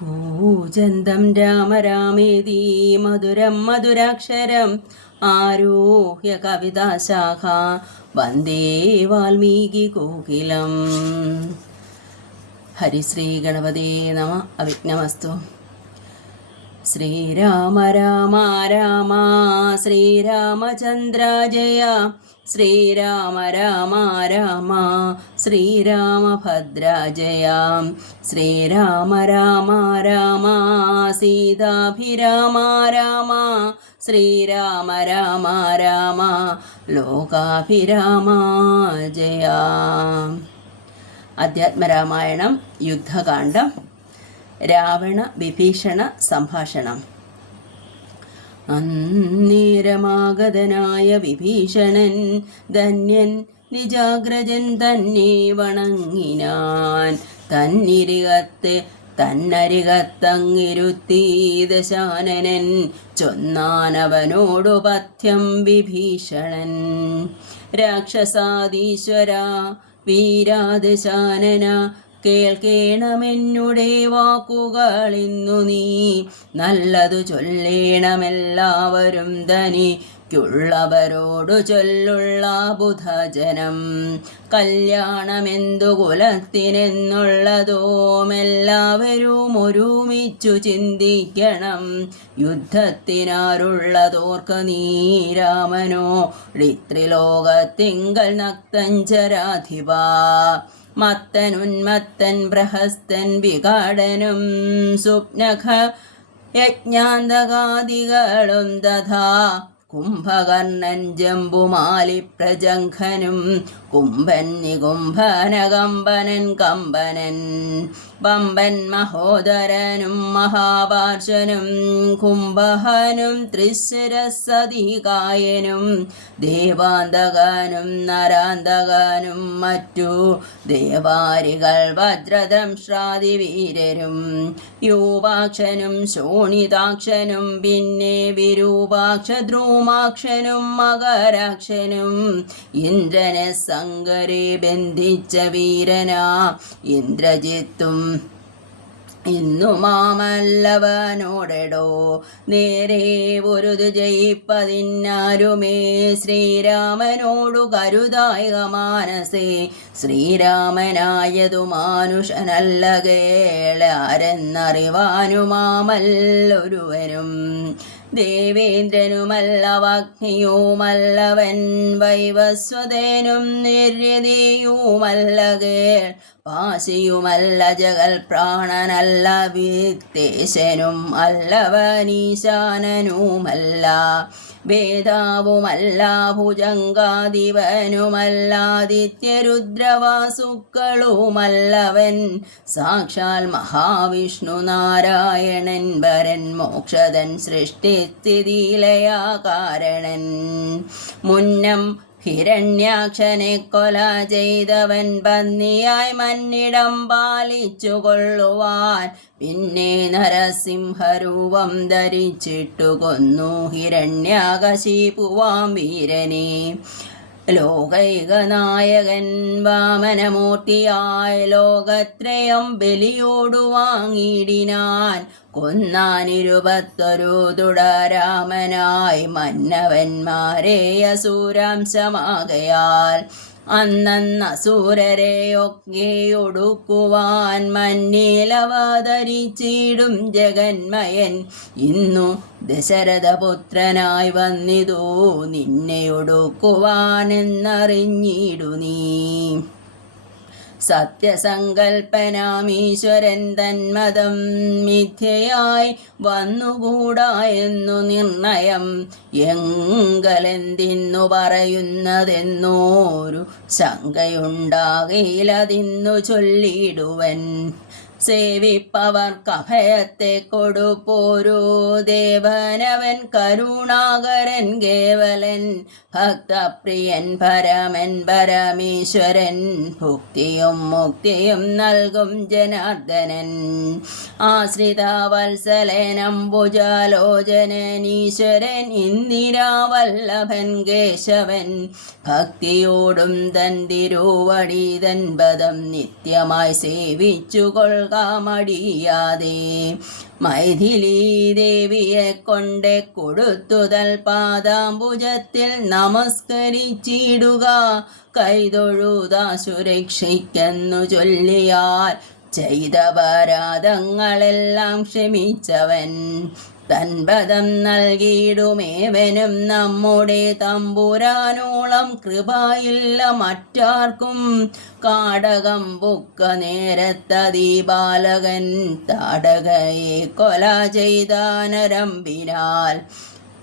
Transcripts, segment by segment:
കൂജന്തം രാമ രാമേതി മധുരം മധുരാക്ഷരം ആരോഹ്യ കവിതാശാഖ വന്ദേ വാൽമീകി കോകിലം. ഹരിശ്രീ ഗണപതേ നമ. അവിഘ്നമസ്തു. ശ്രീരാമ രാമ രാമ ശ്രീരാമചന്ദ്ര ജയ ശ്രീരാമ രാമ രാമ ശ്രീരാമഭദ്ര ജയ ശ്രീരാമ രാമ രാമ സീതാഭിരാമ രാമ ശ്രീരാമ രാമ രാമ ലോകാഭിരാമ ജയ. അധ്യാത്മരാമായണം യുദ്ധകാന്ഡം. രാവണ വിഭീഷണ സംഭാഷണം. അന്നേരമാഗതനായ വിഭീഷണൻ ധന്യൻ നിജാഗ്രജൻ തന്നെ വണങ്ങിനാൻ. തന്നരികത്തങ്ങിരുത്തി ദശാനനൻ ചൊന്നാനവനോടു പഥ്യം വിഭീഷണൻ. രാക്ഷസാദീശ്വര വീരാദശാനന കേൾക്കേണമെന്നുടെ വാക്കുകളിന്നു നീ. നല്ലതു ചൊല്ലേണമെല്ലാവരും തനിക്കുള്ളവരോടു ചൊല്ലുള്ള ബുധജനം. കല്യാണമെന്തു കുലത്തിനെന്നുള്ളതോമെല്ലാവരും ഒരുമിച്ചു ചിന്തിക്കണം. യുദ്ധത്തിനാരുള്ളതോർക്ക നീ രാമനോടിത്രിലോകത്തിങ്കൽ നക്തഞ്ചരാധിപ. മത്തനുന്മത്തൻ പ്രഹസ്തൻ വികാടനും സ്വപ്നഖ യജ്ഞാന്തകാദികളും തഥാ കുംഭകർണൻ ജംബുമാലി പ്രജംഘനും കുംഭൻ നികുംഭനകമ്പനൻ കമ്പനൻ പമ്പൻ മഹോദരനും മഹാപാർശ്വനും കുംഭഹനും ത്രിശിരസതികായനും ദേവാന്തകനും നരാന്തകനും മറ്റു ദേവാരികൾ വജ്രദംശ്രാദിവീരരും യൂപാക്ഷനും ശോണിതാക്ഷനും പിന്നെ വിരൂപാക്ഷദ്രൂമാക്ഷനും മകരാക്ഷനും ഇന്ദ്രനെ സങ്കരെ ബന്ധിച്ച വീരനാ ഇന്ദ്രജിത്തും ഇന്നു മാമല്ലവനോടെടോ നേരെ പൊരുതു ജയിപ്പതിന്നാരുമേ ശ്രീരാമനോടു കരുതായിക മാനസേ. ശ്രീരാമനായതു മാനുഷനല്ല കേളാരെന്നറിവാനുമാമല്ലൊരുവനും ദേവേന്ദ്രനുമല്ലവഗ്നിയുമല്ലവൻ വൈവസ്വതേനും നിര്യതയുമല്ല കേൾ പാശിയുമല്ല ജഗൽ പ്രാണനല്ല വിത്തേശനും അല്ലവനീശാനനുമല്ല വേദാവുമല്ല ഭുജങ്കാദിവനുമല്ലാദിത്യരുദ്രവാസുക്കളുമല്ലവൻ സാക്ഷാൽ മഹാവിഷ്ണു നാരായണൻ വരൻ മോക്ഷതൻ സൃഷ്ടിസ്ഥിതിലയാ കാരണൻ. മുന്നം ഹിരണ്യാക്ഷനെ കൊല ചെയ്തവൻ പന്നിയായി മന്നിടം പാലിച്ചു കൊള്ളുവാൻ പിന്നെ നരസിംഹരൂപം ധരിച്ചിട്ടു കൊന്നു ഹിരണ്യാകശിപുവാം വീരനെ. ലോകൈകനായകൻ വാമനമൂർത്തിയായി ലോകത്രയം ബലിയോടു വാങ്ങിയിടിനാൻ. കൊന്നാൻ21 തുടരാമനായി മന്നവന്മാരെ അസൂരാംശമാകയാൽ അന്നസൂരരെയൊക്കെ ഒടുക്കുവാൻ മന്നിലവതരിച്ചിടും ജഗന്മയൻ ഇന്നു ദശരഥപുത്രനായി വന്നിതോ നിന്നെ ഒടുക്കുവാനെന്നറിഞ്ഞിടു നീ. സത്യസങ്കൽപ്പനാമീശ്വരൻ തന്മതം മിഥ്യയായി വന്നുകൂടാ എന്നു നിർണയം. എങ്കലെന്തിന്നു പറയുന്നതെന്നോരു ശങ്കയുണ്ടാകയിലതിന്നു ചൊല്ലിടുവൻ. സേവിപ്പവർക്കഭയത്തെ കൊടുപ്പോരോ ദേവനവൻ കരുണാകരൻ കേവലൻ ഭക്തപ്രിയൻ പരമൻ പരമേശ്വരൻ ഭുക്തിയും മുക്തിയും നൽകും ജനാർദ്ദനൻ. ആശ്രിതവത്സലനംബുജാലോചനനീശ്വരൻ ഇന്ദിരാവല്ലഭൻ കേശവൻ ഭക്തിയോടും തൻ തിരുവടി തൻ പദം നിത്യമായി സേവിച്ചു കൊള്ളുക മടിയാതെ. മൈഥിലീ ദേവിയെ കൊണ്ടേ കൊടുത്തുതൽ പാദാംബുജത്തിൽ നമസ്കരിച്ചിടുക. കൈതൊഴുതാശു രക്ഷിക്കെന്നു ചൊല്ലിയാൽ ചെയ്തപരാധങ്ങളെല്ലാം ക്ഷമിച്ചവൻ. തൻപദം നൽകിയിടുമേവനും നമ്മുടെ തമ്പുരാനോളം കൃപയില്ല മറ്റാർക്കും. കാടകം പുക്ക നേരത്തതീ ബാലകൻ താടകയെ കൊല ചെയ്താനരമ്പിനാൽ.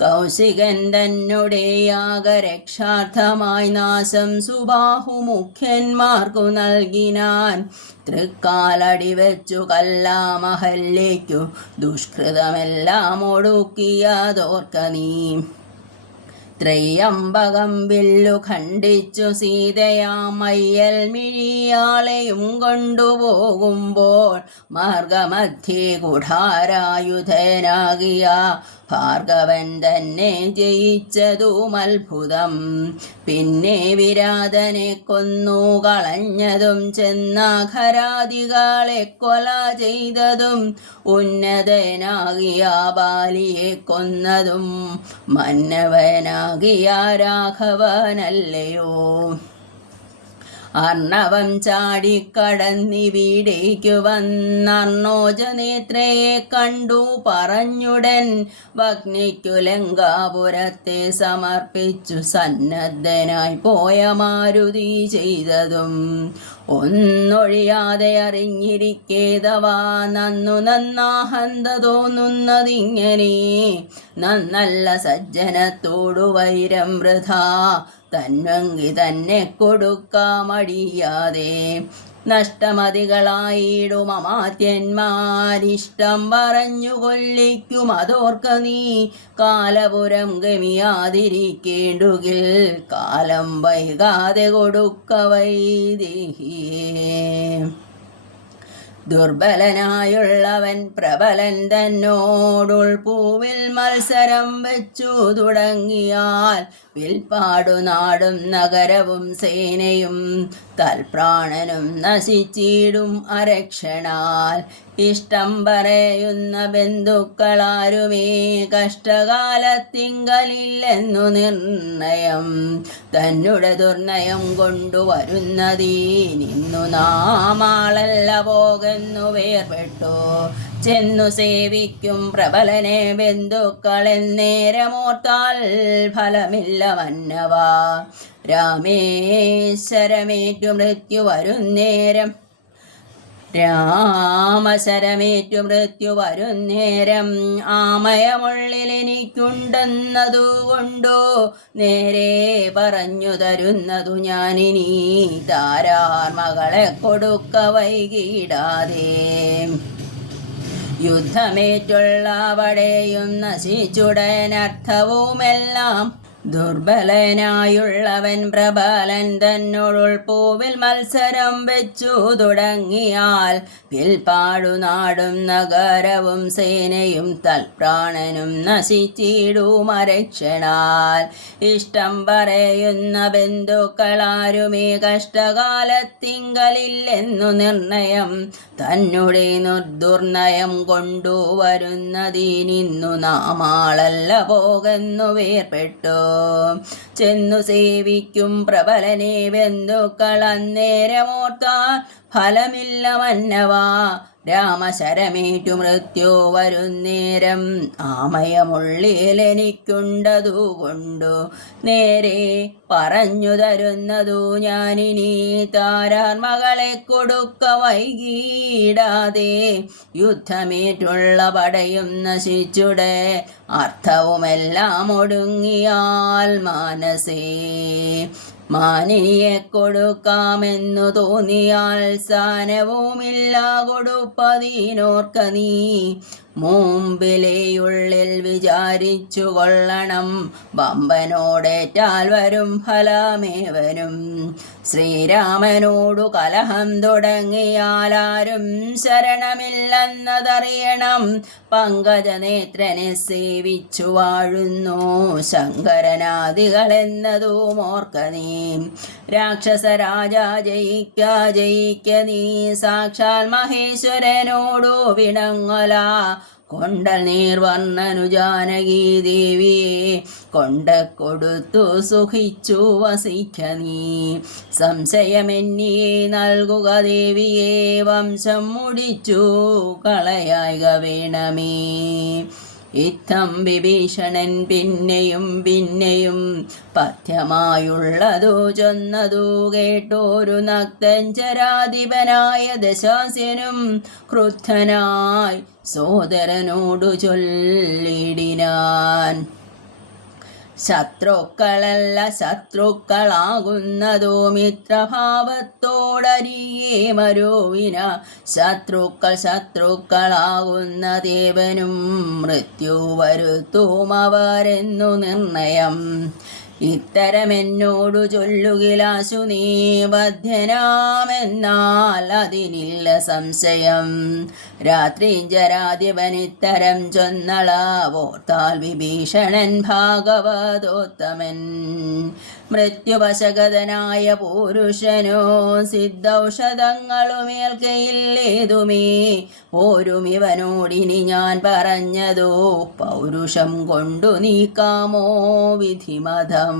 കൗശികൻ തന്നെ യാഗരക്ഷാർത്ഥമായി നാശം സുബാഹുമുഖ്യന്മാർക്കു നൽകിനാൻ. തൃക്കാലടിവെച്ചു കല്ലാമഹല്യയ്ക്കു ദുഷ്കൃതമെല്ലാം ഒടുക്കിയതോർക്ക നീ. ത്രയംബകം വില്ലു ഖണ്ഡിച്ചു സീതയാമയ്യൽ മിഴിയാളെയും കൊണ്ടുപോകുമ്പോൾ മാർഗമധ്യേ കുഠാരായുധനാകിയ ഭാർഗവൻ തന്നെ ജയിച്ചതും അത്ഭുതം. പിന്നെ വിരാതനെ കൊന്നു കളഞ്ഞതും ചെന്നാഖരാദികളെ കൊല ചെയ്തതും ഉന്നതനാകിയ ബാലിയെ കൊന്നതും മന്നവനാകിയ രാഘവനല്ലയോ. അർണവം ചാടിക്കടന്നിവിടേക്കു വന്നർണോജനേത്രയെ കണ്ടു പറഞ്ഞുടൻ വഗ്നിക്കു ലങ്കാപുരത്തെ സമർപ്പിച്ചു സന്നദ്ധനായി പോയ മാരുതി ചെയ്തതും. ഒന്നൊഴിയാതെ അറിഞ്ഞിരിക്കേതവാ നന്നു നന്നാഹന്ത തോന്നുന്നതിങ്ങനെ. നന്നല്ല സജ്ജനത്തോടു വൈരം വൃഥാ തന്വങ്കി തന്നെ കൊടുക്കാമടിയാതെ. നഷ്ടമതികളായിടും അമാത്യന്മാരിഷ്ടം പറഞ്ഞു കൊല്ലിക്കും അതോർക്ക നീ. കാലപുരം ഗമിയാതിരിക്കേണ്ടുകിൽ കാലം വൈകാതെ കൊടുക്ക വൈദേഹിയേ. ദുർബലനായുള്ളവൻ പ്രബലൻ തന്നോടുൾപൂവിൽ മത്സരം വെച്ചു തുടങ്ങിയാൽ വിൽപ്പാടു നാടും നഗരവും സേനയും തൽപ്രാണനും നശിച്ചിടും അരക്ഷണാൽ. ഇഷ്ടം പറയുന്ന ബന്ധുക്കളാരുമേ കഷ്ടകാലത്തിങ്കലില്ലെന്നു നിർണയം. തന്നെ ദുർനയം കൊണ്ടുവരുന്നതീ നിന്നു നാമാളല്ല പോകെന്നു വേർപെട്ടു. ചെന്നു സേവിക്കും പ്രബലനെ ബന്ധുക്കളെന്നേരമോർത്താൽ ഫലമില്ല മന്നവാ. രാമേശ്വരമേറ്റു മൃത്യു വരുന്നേരം ആമയമുള്ളിലെനിക്കുണ്ടെന്നതുകൊണ്ടു നേരെ പറഞ്ഞു തരുന്നതു ഞാനിനി. താരാർ മകളെ കൊടുക്ക വൈകിടാതെ. യുദ്ധമേറ്റുള്ള വടെയും നശിച്ചുടനർത്ഥവുമെല്ലാം. ദുർബലനായുള്ളവൻ പ്രബലൻ തന്നോടുൾപൂവിൽ മത്സരം വെച്ചു തുടങ്ങിയാൽ വിൽപ്പാടു നാടും നഗരവും സേനയും തൽപ്രാണനും നശിച്ചിടും അരക്ഷണാൽ. ഇഷ്ടം പറയുന്ന ബന്ധുക്കളാരുമേ കഷ്ടകാലത്തിങ്കലില്ലെന്നു നിർണയം. തന്നെ ദുർനയം കൊണ്ടുവരുന്നതിനിന്നു നാമാളല്ല പോകെന്നു വേർപെട്ടു. ചെന്നു സേവിക്കും പ്രബലനെ ബന്ധുക്കൾ അന്നേരമോർത്താൽ ഫലമില്ല മന്നവാ. രാമശരമേറ്റു മൃത്യു വരുന്നേരം ആമയമുള്ളിലെനിക്കുണ്ടതുകൊണ്ടു നേരെ പറഞ്ഞു തരുന്നതു ഞാനിനി. താരാർ മകളെ കൊടുക്ക വൈകിടാതെ. യുദ്ധമേറ്റുള്ള പടയും നശിച്ചുടെ അർത്ഥവുമെല്ലാം ഒടുങ്ങിയാൽ മാനസേ. മാനിനിയെ കൊടുക്കാമെന്നു തോന്നിയാൽ സ്ഥാനവുമില്ല കൊടുപ്പതിനോർക്ക നീ. മുമ്പിലെയുള്ളിൽ വിചാരിച്ചു കൊള്ളണം, വമ്പനോടേറ്റാൽ വരും ഫലമേവനും. ശ്രീരാമനോടു കലഹം തുടങ്ങിയാലാരും ശരണമില്ലെന്നതറിയണം. പങ്കജനേത്രനെ സേവിച്ചു വാഴുന്നു ശങ്കരനാദികളെന്നതും ഓർക്ക നീ. രാക്ഷസരാജ ജയിക്ക ജയിക്ക നീ, സാക്ഷാൽ മഹേശ്വരനോടു വിണങ്ങല. കൊണ്ടൽ നീർവർണ്ണനു ജാനകി ദേവിയെ കൊണ്ട കൊടുത്തു സുഖിച്ചു വസിക്ക നീ. സംശയമെന്നിയെ നൽകുക ദേവിയെ, വംശം മുടിച്ചു കളയായിക വേണമേ. ഇത്തം വിഭീഷണൻ പിന്നെയും പിന്നെയും പഥ്യമായുള്ളതു ചൊന്നതു കേട്ടോരു നക്തഞ്ചരാധിപനായ ദശാസ്യനും ക്രുദ്ധനായി സോദരനോടു ചൊല്ലിടിനാൻ. ശത്രുക്കളല്ല ശത്രുക്കളാകുന്നതോ മിത്രഭാവത്തോടരികെ മരുവിന. ശത്രുക്കൾ ശത്രുക്കളാകുന്ന ദേവനും മൃത്യു വരുത്തുമവരെന്നു നിർണയം. ഇത്തരമെന്നോടു ചൊല്ലുകിലാശു നീ ബദ്ധ്യനാമെന്നാൽ അതിനില്ല സംശയം. രാത്രിഞ്ചരാധിപനിത്തരം ചൊന്നളവോർത്താൽ വിഭീഷണൻ ഭാഗവതോത്തമൻ. മൃത്യുവശഗതനായ പുരുഷനോ സിദ്ധൌഷധങ്ങളുമേൽക്കയില്ലേതുമേ. പോരുമിവനോടിനി ഞാൻ പറഞ്ഞതോ പൗരുഷം കൊണ്ടു നീക്കാമോ വിധിമതം.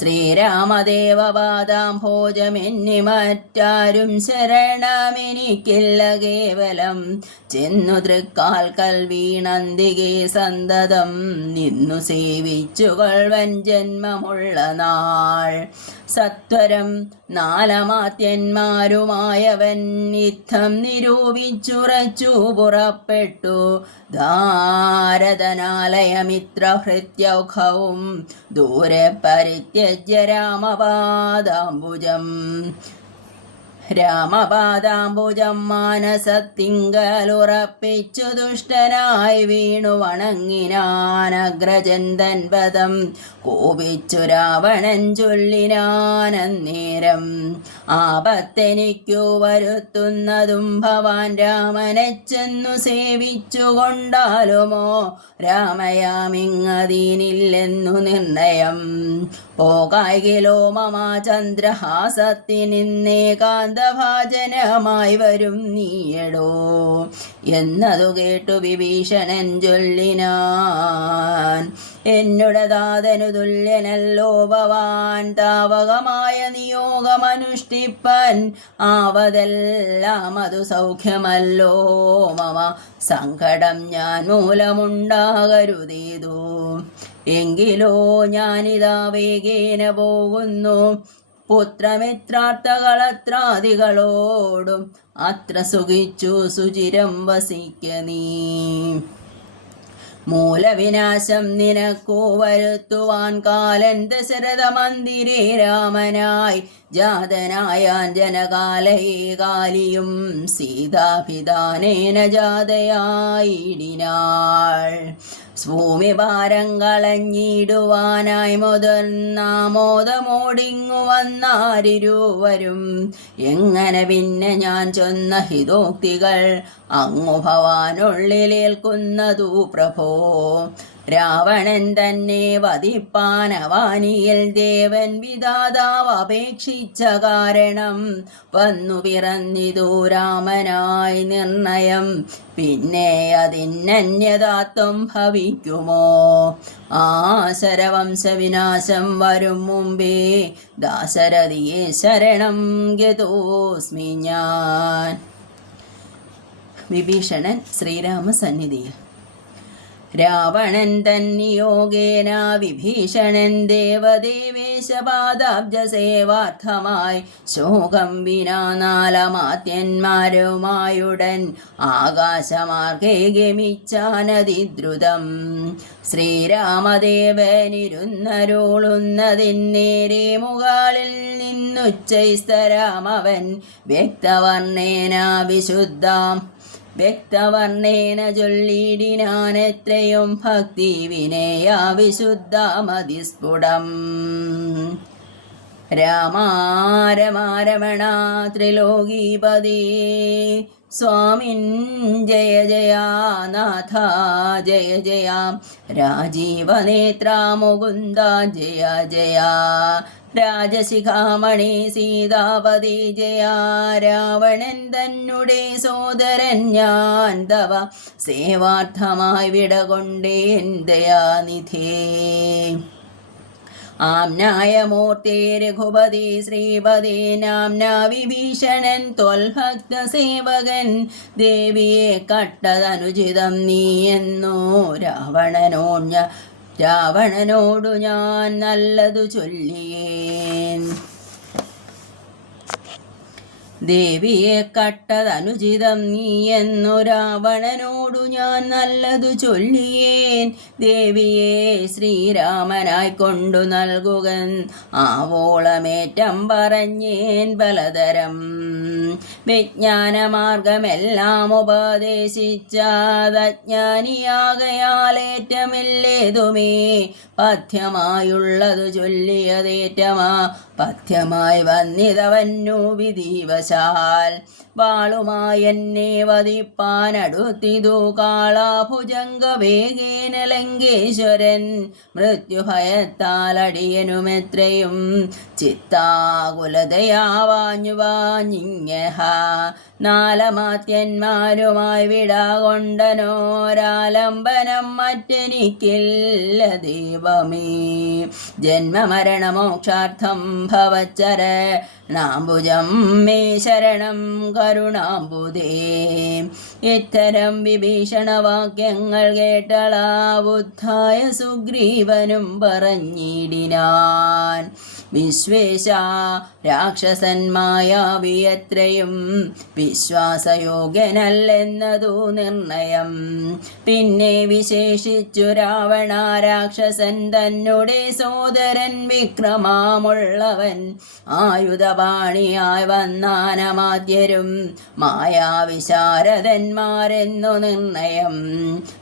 ശ്രീരാമദേവപാദാംഭോജമെന്നി മറ്റാരും ശരണമെനിക്കില്ല കേവലം. ചെന്നു തൃക്കാൽക്കൽ വീണന്തികെ സന്തതം നിന്നു സേവിച്ചുകൊൾവൻ ജന്മമുള്ള നാൾ. സത്വരം നാലമാത്യന്മാരുമായവൻ യുദ്ധം നിരൂപിച്ചുറച്ചു പുറപ്പെട്ടു. ധാരതനാലയമിത്രഹൃത്യൗഖവും ദൂരെ പരിത്യജ്യ രാമപാദാംബുജം മാനസത്തിങ്കലുറപ്പിച്ചു ദുഷ്ടനായി വീണു വണങ്ങിനാനഗ്രജൻ തൻപദം. കോപിച്ചു രാവണൻ ചൊല്ലിനാനന്നേരം, ആപത്തെനിക്കു വരുത്തുന്നതും ഭവാൻ രാമനെ ചെന്നു സേവിച്ചു കൊണ്ടാലുമോ. രാമയാമിങ്ങതീനില്ലെന്നു നിർണയം. പോകായികിലോ മമ ചന്ദ്രഹാസത്തിനിന്നേകാന്തഭാജനമായി വരും നീയടോ എന്നതു കേട്ടു വിഭീഷണൻ ചൊല്ലിനാൻ. എന്നുടെ താതനു തുല്യനല്ലോ ഭവാൻ, താവകമായ നിയോഗമനുഷ്ഠിപ്പൻ ആവതെല്ലാം അതു സൗഖ്യമല്ലോ മമ. സങ്കടം ഞാൻ മൂലമുണ്ടാകരുതേതോ. എങ്കിലോ ഞാനിതാ വേഗേന പോകുന്നു പുത്രമിത്രാർത്ഥകളത്രാദികളോടും. അത്ര സുഖിച്ചു സുചിരം വസിക്ക നീ. മൂലവിനാശം നിനക്കു വരുത്തുവാൻ കാലൻ ദശരഥ മന്ദിരേ രാമനായി ജാതനായാൻ ജനകാലയെ കാലിയും സീതാഭിധാനേന ജാതയായിടിനാൾ. ഭൂമിഭാരം കളഞ്ഞിടുവാനായി മുതിർന്നാമോദമോടിങ്ങു വന്നാരിരുവരും. എങ്ങനെ പിന്നെ ഞാൻ ചൊന്ന ഹിതോക്തികൾ അങ്ങു ഭവാനുള്ളിലേൽക്കുന്നതു പ്രഭോ. രാവണൻ തന്നെ വധിപ്പാനവാനിയിൽ ദേവൻ വിധാതാവ് അപേക്ഷിച്ച കാരണം വന്നു പിറന്നിതു രാമനായി നിർണയം. പിന്നെ അതിനന്യതാത്വം ഭവിക്കുമോ. ആശരവംശവിനാശം വരും മുമ്പേ ദാശരഥിയെ ശരണം ഗതോസ്മി ഞാൻ. വിഭീഷണൻ ശ്രീരാമസന്നിധിയിൽ. രാവണൻ തന്നിയോഗേന വിഭീഷണൻ ദേവദേവേശപാദാബ്ജസേവാർത്ഥമായി ശോകം വിനാ നാലമാത്യന്മാരുമായുടൻ ആകാശമാർഗേ ഗമിച്ചാനതിദ്രുതം. ശ്രീരാമദേവനിരുന്നരുളുന്നതിന്നേരെ മുകളിൽ നിന്നുച്ചൈസ്തരാമവൻ വ്യക്തവർണ്ണേന വിശുദ്ധാം വ്യക്തവർണ്ണേന ചൊല്ലിടിനാനെത്രയും ഭക്തി വിനയ വിശുദ്ധമതിസ്ഫുടം. രാമാരമാരമണ ത്രിലോകീപതി സ്വാമിൻ ജയ ജയ നാഥ ജയ ജയ. രാജീവനേത്ര മുകുന്ദ ജയ ജയ. രാജശിഖാമണി സീതാപതി ജയ. രാവണൻ തന്നെ സോദരൻ ഞാൻ തവ സേവാർത്ഥമായി വിടകൊണ്ടേൻ ദയാനിധേ. ആംനായമൂർത്തി രഘുപതി ശ്രീപതി നാംന വിഭീഷണൻ ത്വൽഭക്ത സേവകൻ. ദേവിയെ കട്ടതനുചിതം നീ എന്നോ രാവണനോടു ഞാൻ നല്ലതു ചൊല്ലിയേൻ. ദേവിയെ കട്ടതനുചിതം നീ എന്നു രാവണനോടു ഞാൻ നല്ലതു ചൊല്ലിയേൻ. ദേവിയെ ശ്രീരാമനായി കൊണ്ടു നൽകുകൻ ആവോളമേറ്റം പറഞ്ഞേൻ പലതരം. വിജ്ഞാനമാർഗമെല്ലാം ഉപദേശിച്ചതജ്ഞാനിയാകയാലേറ്റമില്ലേതുമേ പഥ്യമായുള്ളതു ചൊല്ലിയതേറ്റമാ പഥ്യമായി വന്നിതവന്നു വിധിവശാൽ. വാളുമായി എന്നെ വധിപ്പാനടുത്തിതു കാളാഭുജംഗ വേഗേന ലങ്കേശ്വരൻ. മൃത്യുഭയത്താൽ അടിയനുമെത്രയും ചിത്താകുലതയാവാഞ്ഞുവാഞ്ഞിങ്ങഹ. നാലമാത്യന്മാരുമായി വിടാകൊണ്ടനോരാലംബനം മറ്റെനിക്കില്ല ദൈവമേ. ജന്മമരണമോക്ഷാർത്ഥം ഭവച്ചരണാംബുജം മേ ശരണം കരുണാംബുദേ. ഇത്തരം വിഭീഷണവാക്യങ്ങൾ കേട്ടളാവുദ്ധായ സുഗ്രീവനും പറഞ്ഞിടിനാൻ. വിശ്വേശ രാക്ഷസന്മായാവിയത്രയും വിശ്വാസയോഗ്യനല്ലെന്നതു നിർണയം. പിന്നെ വിശേഷിച്ചു രാവണ രാക്ഷസൻ തന്നെ സോദരൻ വിക്രമാമുള്ളവൻ. ആയുധപാണിയായി വന്നാനമാദ്യരും മായാവിശാരദന്മാരെന്നു നിർണയം.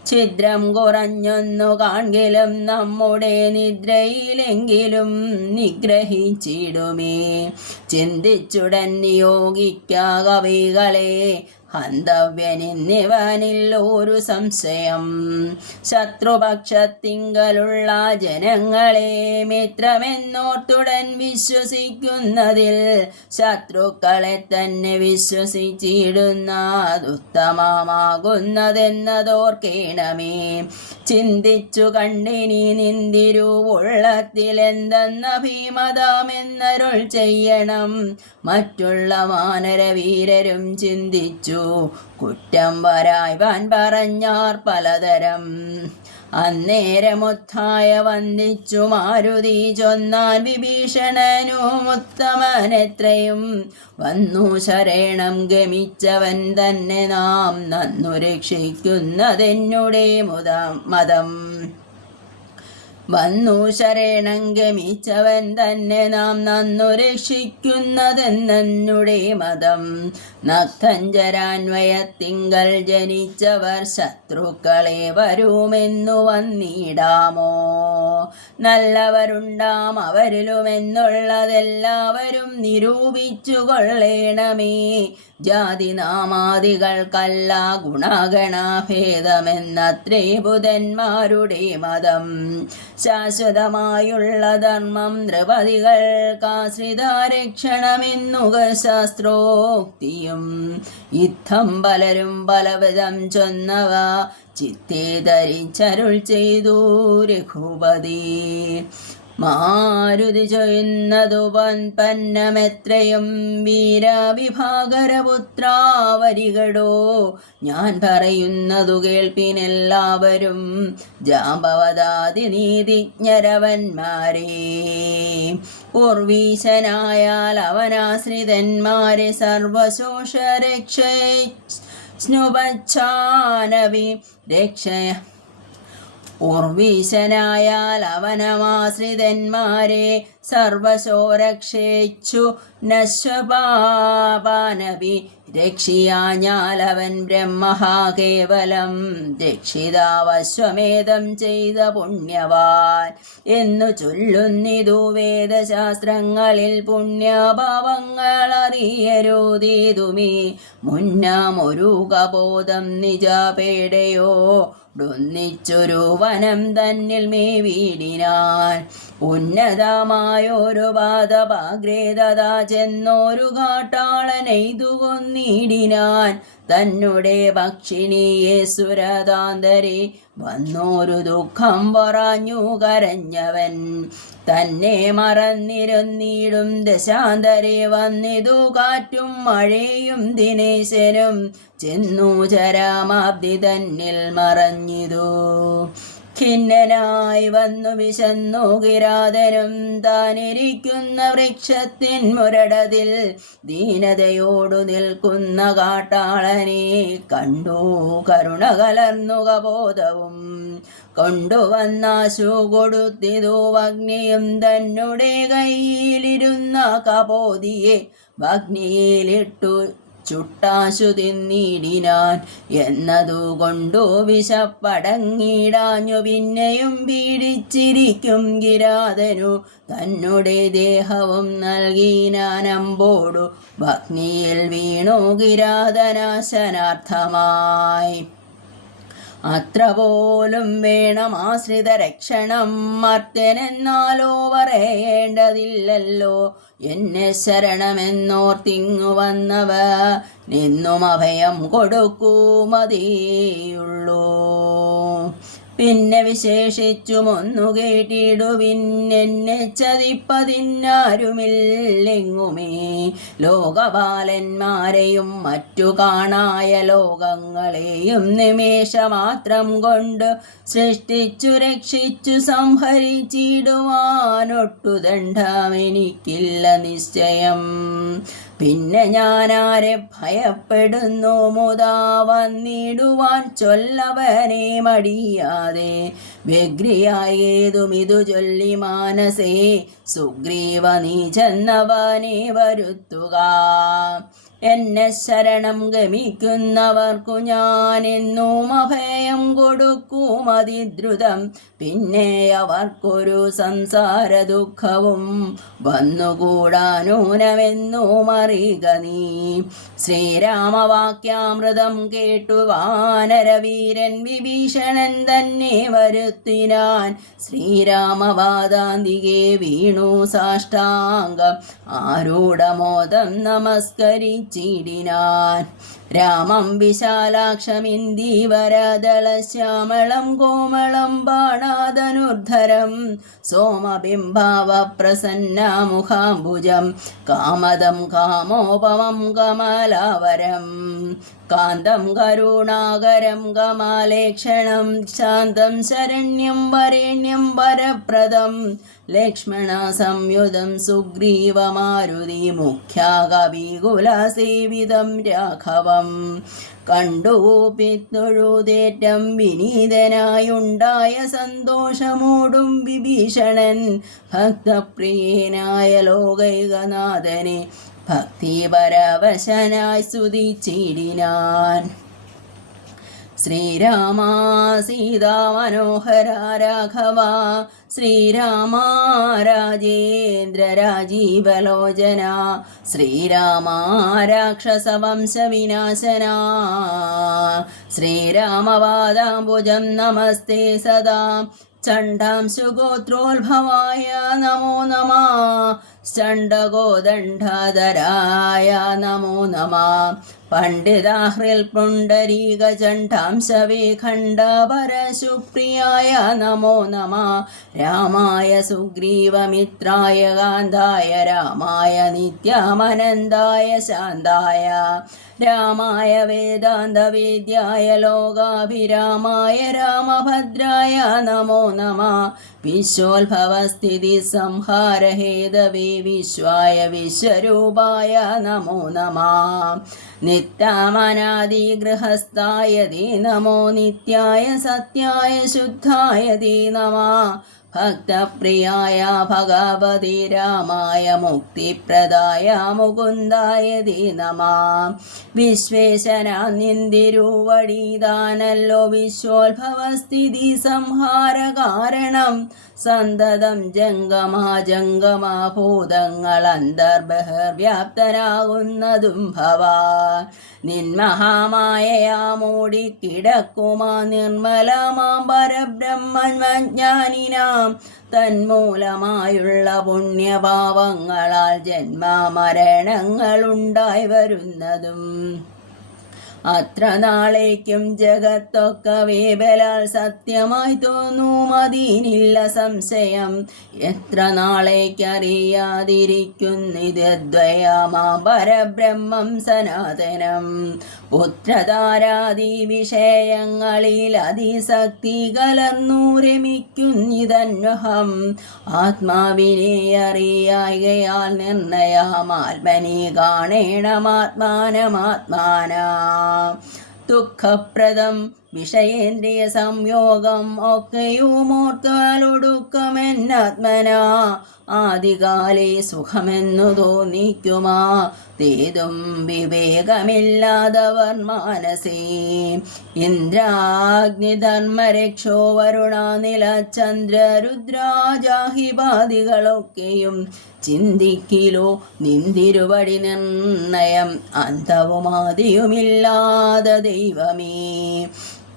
ഛിദ്രം കുറഞ്ഞൊന്നു കാൺകിലും നമ്മുടെ നിദ്രയിലെങ്കിലും നിഗ്രഹിച്ചിടുമേ. ചിന്തിച്ചുടൻ നിയോഗിക്കകവികളെ ഹന്തവ്യനിന്നിവനിൽ ഒരു സംശയം. ശത്രുപക്ഷത്തിങ്കലുള്ള ജനങ്ങളെ മിത്രമെന്നോർത്തുടൻ വിശ്വസിക്കുന്നതിൽ ശത്രുക്കളെ തന്നെ വിശ്വസിച്ചിടുന്നതുത്തമമാകുന്നതെന്നതോർക്കേണമേ. ചിന്തിച്ചു കണ്ടിനി നിന്തിരുവുള്ളത്തിലെന്തെന്ന ഭീമതാമെന്നരുൾ ചെയ്യണം. മറ്റുള്ള വാനരവീരരും ചിന്തിച്ചു കുറ്റം വരായ്വാൻ പറഞ്ഞാർ പലതരം. അന്നേരമുത്തായ വന്ദിച്ചു മാരുതി ചൊന്നാൻ വിഭീഷണനുമുത്തമനെത്രയും. വന്നു ശരണം ഗമിച്ചവൻ തന്നെ നാം നന്നു രക്ഷിക്കുന്നതെന്നുടെ മതം. വന്നു ശരണം ഗമിച്ചവൻ തന്നെ നാം നന്നു രക്ഷിക്കുന്നതെന്നുടെ മതം. നക്തഞ്ചരാന്വയത്തിങ്കൽ ജനിച്ചവർ ശത്രുക്കളെ വരുമെന്നു വന്നിടാമോ. നല്ലവരുണ്ടാം അവരിലുമെന്നുള്ളതെല്ലാവരും നിരൂപിച്ചു കൊള്ളേണമേ. ജാതിനാമാദികൾക്കല്ല ഗുണഗണഭേദമെന്നത്രേ ബുധന്മാരുടെ മതം. ശാശ്വതമായുള്ള ധർമ്മം നൃപതികൾക്കാശ്രിതാരക്ഷണമെന്നുക ശാസ്ത്രോക്തിയും. യുദ്ധം പലരും പലവിധം ചൊന്നവ ചിത്തേ ധരിച്ചരുൾ ചെയ്തു രഘുപതി. മാരുതി ചൊയ്യുന്നതു പന്നമെത്രയും വീരവിഭാകരപുത്രാവരികടോ. ഞാൻ പറയുന്നതു കേൾപ്പിനെല്ലാവരും ജാമ്പവതാതി നീതിജ്ഞരവന്മാരെ. പൂർവീശനായാൽ അവനാശ്രിതന്മാരെ സർവശോഷരക്ഷ സ്നുപച്ഛാനവി രക്ഷയ ഉർവീശനായാൽ അവനമാശ്രിതന്മാരെ സർവശോ രക്ഷേച്ചു നശ്വപാപാനപി രക്ഷിയാഞ്ഞാലവൻ ബ്രഹ്മഹാ കേവലം രക്ഷിതാവശ്വമേധം ചെയ്ത പുണ്യവാൻ എന്നു ചൊല്ലുന്നിതു വേദശാസ്ത്രങ്ങളിൽ പുണ്യഭാവങ്ങൾ അറിയരുതീതുമീ മുന്നമൊരു കബോധം നിജപേടയോ ൊന്നിച്ചൊരു വനം തന്നിൽ മേവീടിനാൻ ഉന്നതമായൊരു പാദപാഗ്രേതതാ ചെന്നൊരു കാട്ടാളനെയ്തു കൊന്നിടിനാൻ തന്നെ ഭക്ഷിണിയെ സുരതാന്തരെ വന്നോരു ദുഃഖം പറഞ്ഞു കരഞ്ഞവൻ തന്നെ മറന്നിരുന്നിടും ദശാന്തരെ വന്നിതു കാറ്റും മഴയും ദിനേശനും ചെന്നു ചരാമാബ്ദി തന്നിൽ മറഞ്ഞിതു ഖിന്നനായി വന്നു വിശന്നു കിരാതനും താനിരിക്കുന്ന വൃക്ഷത്തിൻ മുരടതിൽ ദീനതയോടു നിൽക്കുന്ന കാട്ടാളനെ കണ്ടു കരുണ കലർന്നു കബോധവും കൊണ്ടുവന്നാശു കൊടുത്തിതു അഗ്നിയും തന്നെ കയ്യിലിരുന്ന കബോധിയെ അഗ്നിയിലിട്ടു ചുട്ടാശു തിന്നിടിനാൻ എന്നതുകൊണ്ടു വിശപ്പടങ്ങിടാഞ്ഞു പിന്നെയും പീഡിച്ചിരിക്കും കിരാതനു തന്നെ ദേഹവും നൽകിനാനമ്പോടു അഗ്നിയിൽ വീണു കിരാതനാശനാർത്ഥമായി അത്ര പോലും വേണം ആശ്രിത രക്ഷണം മർത്യനെന്നാലോ പറയേണ്ടതില്ലല്ലോ എന്നെ ശരണമെന്നോർത്തിങ്ങു വന്നവ നിന്നും അഭയം കൊടുക്കൂ മതിയുള്ളൂ പിന്നെ വിശേഷിച്ചുമൊന്നു കേട്ടിടുവിൻ എന്നെ ചതിപ്പതിന്നാരുമില്ലെങ്ങുമേ ലോകപാലന്മാരെയും മറ്റു കാണായ ലോകങ്ങളെയും നിമേഷമാത്രം കൊണ്ട് സൃഷ്ടിച്ചു രക്ഷിച്ചു സംഹരിച്ചിടുവാനൊട്ടു ദണ്ഡമെനിക്കില്ല നിശ്ചയം പിന്നെ ഞാനാരെ ഭയപ്പെടുന്നു മുതാ വന്നിടുവാൻ ചൊല്ലവനെ മടിയാതെ വ്യഗ്രിയായേതുമിതു ചൊല്ലി മാനസേ സുഗ്രീവ നീ ചെന്നവനെ വരുത്തുക എന്നെ ശരണം ഗമിക്കുന്നവർക്കു ഞാൻ എന്നും അഭയം കൊടുക്കും അതിദ്രുതം പിന്നെ അവർക്കൊരു സംസാര ദുഃഖവും വന്നുകൂടാനൂനമെന്നും അറിയുക നീ ശ്രീരാമവാക്യാമൃതം കേട്ടു വാനരവീരൻ വിഭീഷണൻ തന്നെ വരുത്തിനാൻ ശ്രീരാമവാദാന്തികെ വീണു സാഷ്ടാംഗം ആരൂഢമോദം നമസ്കരിച്ചിടിനാൻ രാമം വിശാലാക്ഷമിന്ദീവരദളശ്യാമളം കോമളം ബാണാധനുർധരം സോമബിംബാവപ്രസന്നാമുഖാംബുജം കാമദം കാമോപമം കമലാവരം കാന്തം കരുണാകരം കമാലേക്ഷണം ശാന്തം ശരണ്യം വരേണ്യം വരപ്രദം ലക്ഷ്മണ സംയുതം സുഗ്രീവമാരുതി മുഖ്യാകവികുലസേവിതം രാഘവം കണ്ടു പിത്തൊഴുതേറ്റം വിനീതനായുണ്ടായ സന്തോഷമോടും വിഭീഷണൻ ഭക്തപ്രിയനായ ലോകൈകനാഥനെ ഭക്തിപരവശനായി സ്തുതിച്ചിടിനാൻ ശ്രീരാമ സീതാ മനോഹര രാഘവ ശ്രീരാമ രാജേന്ദ്ര രാജീവലോചന ശ്രീരാമ രാക്ഷസവംശവിനാശന ശ്രീരാമപാദാംബുജം നമസ്തേ സദാ ചണ്ഡാംശുഗോത്രോത്ഭവായ നമോ നമഃ ചണ്ഡഗോദണ്ഡധരായ നമോ നമഃ പണ്ഡിതാഹ്രിൽ പുണ്ടരീക ചണ്ഡാംശവേഖണ്ഡപരശുപ്രിയായ നമോ നമഃ രാമായ സുഗ്രീവമിത്രായ കാന്തായ രാമായ നിത്യാമനന്തായ ശാന്തായ രാമായ വേദാന്തവേദ്യായ ലോകാഭിരാമായ രാമഭദ്രായ നമോ നമഃ. വിശ്വോത്ഭവസ്ഥിതി സംഹാരഹേതവേ വിശ്വായ വിശ്വരൂപായ നമോ നമഃ. നിത്യാമനാദിഗൃഹസ്ഥായ തേ നമോ നിത്യായ സത്യായ ശുദ്ധായ തേ നമഃ. ഭക്തപ്രിയായ ഭഗവതി രാമായ മുക്തിപ്രദായ മുകുന്ദായ തേ നമഃ. വിശ്വേശനാ നിന്തിരുവടിതാനല്ലോ വിശ്വോത്ഭവസ്ഥിതി സംഹാര കാരണം. സന്തതം ജംഗമാഭൂതങ്ങൾ അന്തർബഹിർവ്യാപ്തനാകുന്നതും ഭവാൻ. നിന്മഹാമായയാ മൂടിക്കിടക്കുമാ നിർമ്മലമാം പരബ്രഹ്മജ്ഞാനിനാം തന്മൂലമായുള്ള പുണ്യപാവങ്ങളാൽ ജന്മമരണങ്ങളുണ്ടായി വരുന്നതും. അത്ര നാളേക്കും ജഗത്തൊക്കവേ ബലാൽ സത്യമായി തോന്നും അതിനില്ല സംശയം. എത്ര നാളേക്കറിയാതിരിക്കുന്നിദ്വയമാം പരബ്രഹ്മം സനാതനം. പുത്രതാരാദി വിഷയങ്ങളിൽ അതിശക്തി കലർന്നു രമിക്കുന്നിതന്വഹം. ആത്മാവിനെ അറിയായകയാൽ നിർണയമാത്മനി കാണേണമാത്മാനമാത്മാനാ. ദുഃഖപ്രദം വിഷയേന്ദ്രിയ സംയോഗം ഒക്കെയുമോർത്താലൊടുക്കമെന്നാത്മനാ. ആദികാലേ സുഖമെന്നു തോന്നിക്കുമാ തേതും വിവേകമില്ലാതവർ മാനസേ. ഇന്ദ്രാഗ്നിധർമ്മരക്ഷോ വരുണ നില ചന്ദ്ര രുദ്രാജാഹിപാദികളൊക്കെയും ചിന്തിക്കിലോ നിന്തിരുവടി നിർണയം. അന്തവുമാദിയുമില്ലാത ദൈവമേ,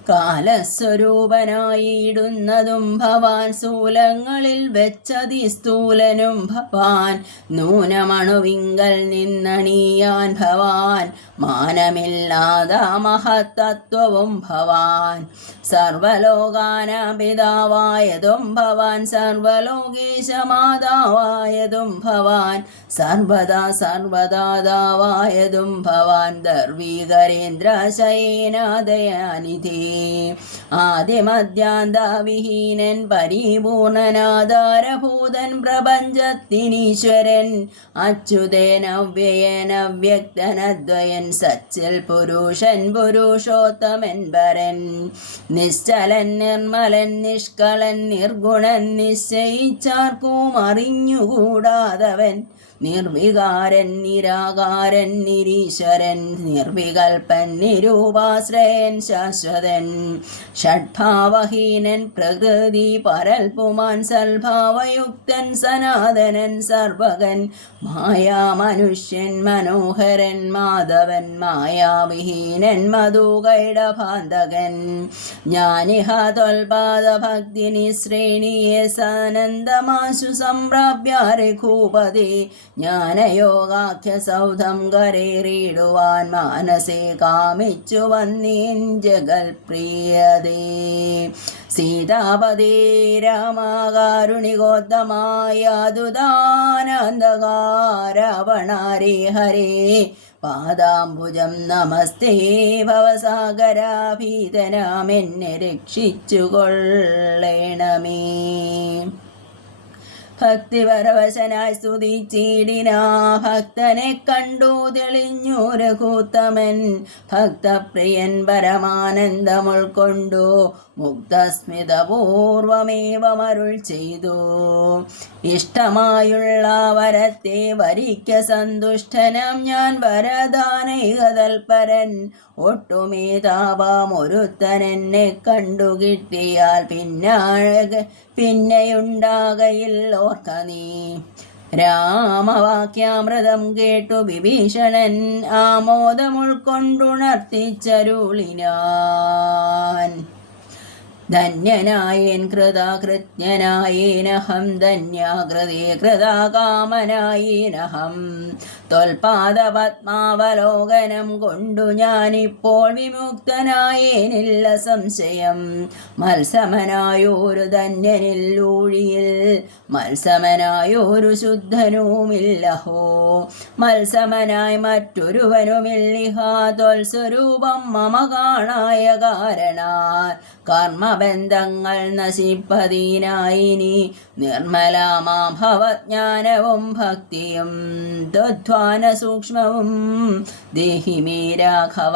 കാലസ്വരൂപനായിടുന്നതും ഭവാൻ. സ്ഥൂലങ്ങളിൽ വെച്ചതിസ്ഥൂലനും ഭവാൻ. നൂനമണുവിങ്കൽ നിന്നണിയാൻ ഭവാൻ. മാനമില്ലാത മഹത്തത്വവും ഭവാൻ. സർവലോകാനാം പിതാവായതും ഭവാൻ. സർവലോകേശമാതാവായതും ഭവാൻ. സർവദാ സർവദാതാവായതും ഭവാൻ. ദർവീകരേന്ദ്ര ശയനാദയാനിധി. ആദിമധ്യാന്തവിഹീനൻ പരിപൂർണനാധാരഭൂതൻ പ്രപഞ്ചത്തിനീശ്വരൻ. അച്യുതേനവ്യയൻ അവ്യക്തനദ്വയൻ. സച്ചിൽ പുരുഷൻ പുരുഷോത്തമൻ പരൻ. നിശ്ചലൻ നിർമ്മലൻ നിഷ്കളൻ നിർഗുണൻ. നിശ്ചയിച്ചാർക്കും അറിഞ്ഞുകൂടാതവൻ. നിർവികാരൻ നിരാകാരൻ നിരീശ്വരൻ. നിർവികൽപ്പൻ നിരൂപാശ്രയൻ ശാശ്വതൻ. ഷഡ്ഭാവഹീനൻ പ്രകൃതി പരൽപുമാൻ. സൽഭാവയുക്തൻ സനാതനൻ സർവകൻ. മായാമനുഷ്യൻ മനോഹരൻ മാധവൻ. മായാവിഹീനൻ മധുകൈടഭാന്തകൻ. ജ്ഞാനിഹ ത്വൽപാദഭക്തിനി ശ്രേണിയെ സാനന്ദമാശു സംപ്രാപ്യ രഘൂപതേ. ജ്ഞാനയോഗാഖ്യസൗധം കരേറിടുവാൻ മാനസേ കാമിച്ചു വന്നീൻ ജഗൽപ്രിയതേ. സീതാപതേ രാമാകാരുണികോത്തമായാതുദാനന്ദകാരാവണാരേ ഹരേ. പാദാംബുജം നമസ്തേ ഭവസാഗരാഭീതനാമെന്നെ രക്ഷിച്ചുകൊള്ളണമേ. ഭക്തിപരവശനായി സ്തുതിച്ചിടിനാ ഭക്തനെ കണ്ടു തെളിഞ്ഞു രഘുത്തമൻ. ഭക്തപ്രിയൻ പരമാനന്ദമുൾക്കൊണ്ടു മുക്തസ്മിതപൂർവമേവമരുൾ ചെയ്തു. ഇഷ്ടമായുള്ള വരത്തെ വരിക്ക സന്തുഷ്ടനം ഞാൻ വരദാനൈകതൽപരൻ. ഒട്ടുമേ താപമൊരുത്തനെന്നെ കണ്ടുകിട്ടിയാൽ പിന്നെയുണ്ടാകയിൽ ഓർക്ക നീ. രാമവാക്യാമൃതം കേട്ടു വിഭീഷണൻ ആമോദമുൾക്കൊണ്ടുണർത്തിച്ചരുളിനാൻ. ധന്യനായേൻ കൃതകൃത്യനായേനഹം ധന്യാകൃതേ കൃതാകാമനായേനഹം ത്വൽപാദപത്മാവലോകനം കൊണ്ടു ഞാനിപ്പോൾ വിമുക്തനായേനില്ല സംശയം. മത്സമനായൊരു ധന്യനില്ലൂഴിയിൽ മത്സമനായൊരു ശുദ്ധനുമില്ലഹോ. മത്സമനായി മറ്റൊരുവനുമില്ലിഹ ത്വൽസ്വരൂപം മമ കാണായ കാരണാൽ. കർമ്മബന്ധങ്ങൾ നശിപ്പതിനായിനി നിർമ്മലമാ ഭവജ്ഞാനവും ഭക്തിയും ത്വധ്വാന സൂക്ഷ്മവും ദേഹി മേ രാഘവ.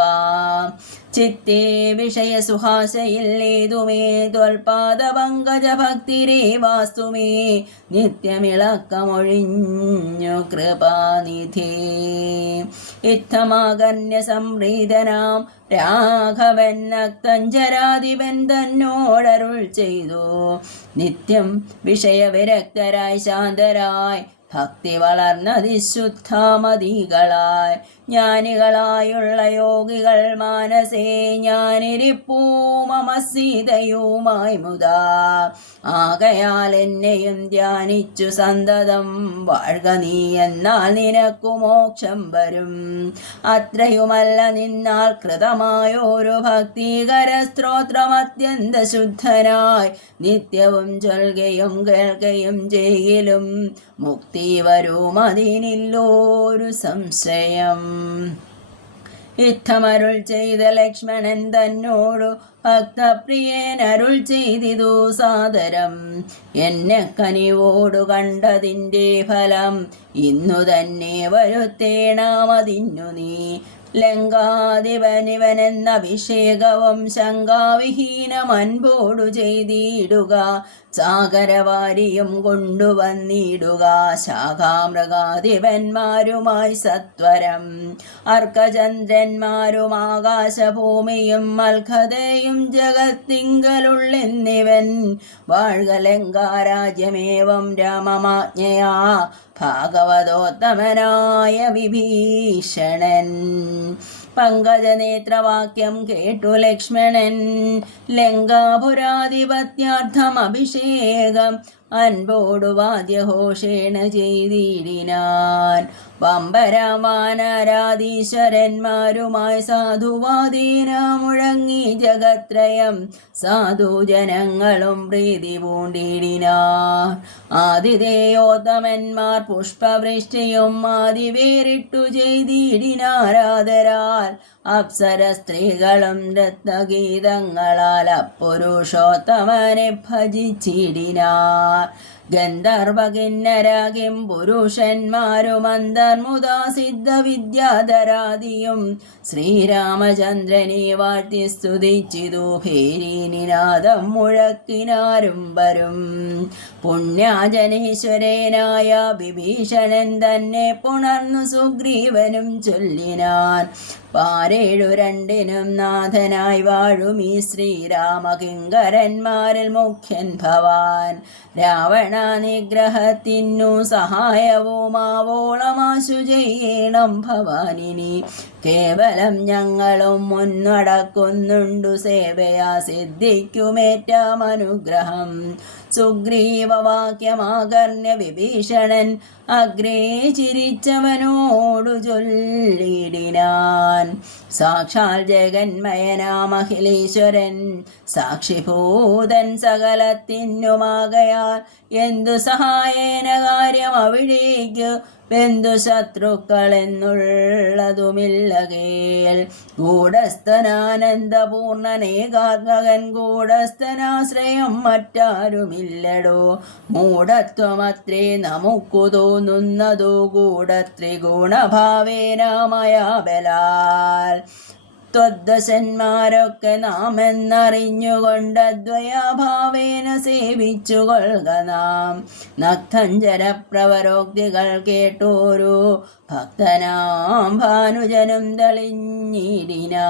ചിത്തേ വിഷയസുഹാസയില്ലേതുമേ ത്വൽപാദപങ്കജ ഭക്തിരേവാസ്തു മേ നിത്യമിളക്കമൊഴിഞ്ഞു കൃപാനിധേ. ഇത്തമാകന്യ സംപ്രീതനാം രാഘവൻ നക്തഞ്ചരാധിപൻ തന്നോടരുൾ ചെയ്തു. നിത്യം വിഷയവിരക്തരായി ശാന്തരായി ഭക്തി വളർന്നതിശുദ്ധാമതികളായി ജ്ഞാനികളായുള്ള യോഗികൾ മാനസേ ഞാനിരിപ്പൂ മമ സീതയുമായി മുതാ. ആകയാൽ എന്നെയും ധ്യാനിച്ചു സന്തതം വാഴ്ക നീ, എന്നാൽ നിനക്കു മോക്ഷം വരും. അത്രയുമല്ല, നിന്നാൽ കൃതമായൊരു ഭക്തികര സ്തോത്രം അത്യന്ത ശുദ്ധനായി നിത്യവും ചൊൽകയും കേൾക്കയും ചെയ്യലും മുക്തി വരും, അതിനില്ലോരു സംശയം. ഇത്തമരുൾ ചെയ്ത ലക്ഷ്മണൻ തന്നോടു ഭക്തപ്രിയൻ അരുൾ ചെയ്തിതു സാദരം. എന്നെ കനിവോടു കണ്ടതിൻ്റെ ഫലം ഇന്നു തന്നെ വരുത്തേണമതിന്നു നീ. ലങ്കാധിപനിവനെന്ന അഭിഷേകവും ശങ്കാവിഹീനം അൻപോടു ചെയ്തിടുക. സാഗരവാരിയും കൊണ്ടുവന്നിടുക ശാഖാമൃഗാധിപന്മാരുമായി സത്വരം. അർക്കചന്ദ്രന്മാരും ആകാശഭൂമിയും മൽഖതയും ജഗത്തിങ്കലുള്ളെന്നിവൻ വാഴ്ക ലങ്കാരാജ്യമേവം രാമമാജ്ഞയാ ഭാഗവതോത്തമനായ വിഭീഷണൻ. പങ്കജനേത്രവാക്യം കേട്ടു ലക്ഷ്മണൻ ലങ്കാപുരാധിപത്യാർത്ഥം അഭിഷേകം അൻപോടു വാദ്യഘോഷേണ ചെയ്തിടിനാൻ. വമ്പരവാനരാധീശ്വരന്മാരുമായി സാധുവാദീന മുഴങ്ങി ജഗത്രയം സാധുജനങ്ങളും പ്രീതി പൂണ്ടിടിനാർ. ആതിഥേയോത്തമന്മാർ പുഷ്പവൃഷ്ടിയും ആദിവേറിട്ടു ചെയ്തിടിനാരാദരാൽ. അപ്സര സ്ത്രീകളും രത്നഗീതങ്ങളാൽ അപ്പുരുഷോത്തമനെ ഭജിച്ചിടിനാർ. ഗന്ധർവകിന്നരകിം പുരുഷന്മാരും അന്തർമുദാ സിദ്ധവിദ്യാധരാദിയും ശ്രീരാമചന്ദ്രനെ വാഴ്ത്തി സ്തുതിച്ചിതു ഭേരീനിനാദം മുഴക്കിനാരും വരും. പുണ്യാജനീശ്വരനായ വിഭീഷണൻ തന്നെ പുണർന്നു സുഗ്രീവനും ചൊല്ലിനാൻ. പാരേഴു രണ്ടിനും നാഥനായി വാഴും ഈ ശ്രീരാമകിങ്കരന്മാരിൽ മുഖ്യൻ ഭവാൻ. രാവണ നിഗ്രഹത്തിനു സഹായവുമാവോളമാശു ചെയ്യണം ഭവാനിനി. കേവലം ഞങ്ങളും മുന്നടക്കുന്നുണ്ടു സേവയാ സിദ്ധിക്കുമേറ്റമനുഗ്രഹം. സുഗ്രീവവാക്യമാകർണ്യ വിഭീഷണൻ അഗ്രേ ചിരിച്ചവനോടു ചൊല്ലിടിനാൻ. സാക്ഷാൽ ജഗന്മയനാമഖിലേശ്വരൻ സാക്ഷിഭൂതൻ സകലത്തിനുമാകയാൽ എന്തു സഹായേന കാര്യം അവിടേക്ക് ബന്ധുശത്രുക്കളെന്നുള്ളതുമില്ലകേൽ. ഗൂഢസ്ഥനാനന്ദപൂർണനേകാത്മകൻ ഗൂഢസ്ഥനാശ്രയം മറ്റാരുമില്ലടോ. മൂഢത്വമത്രേ നമുക്കു തോന്നുന്നതു ഗൂഢത്രിഗുണഭാവേന മയാബലാൽ. ത്വദ്ദശന്മാരൊക്കെ നാം എന്നറിഞ്ഞുകൊണ്ടദ്വയാഭാവേന സേവിച്ചുകൊള്ളുക നാം. നക്തഞ്ചരപ്രവരോക്തികൾ കേട്ടോരു ഭക്തനാം ഭാനുജനും തെളിഞ്ഞിടിനാൻ.